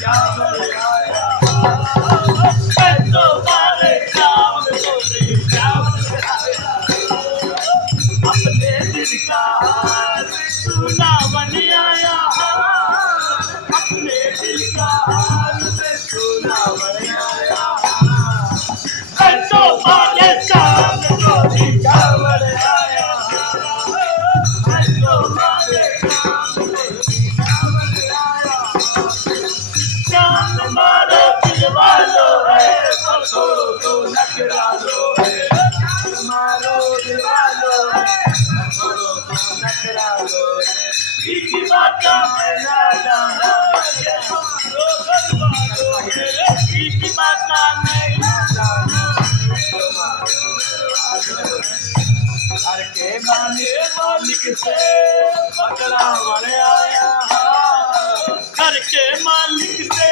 जावल आया तो मारे जावल गोरी जावल आया अपने दिल का हाल सुना बन आया अपने दिल का हाल सुना बन आया तो मारे जावल गोरी जावल आया तो मारे जावल गोरी जावल आया जान मारो दिल वालो है पकड़ो तो नखरा लो है जान मारो दिल वालो है पकड़ो तो नखरा लो है इसी बात में ना जाना इसी बात में ना जाना घर के मालिक से पकड़ा बन आया घर के मालिक से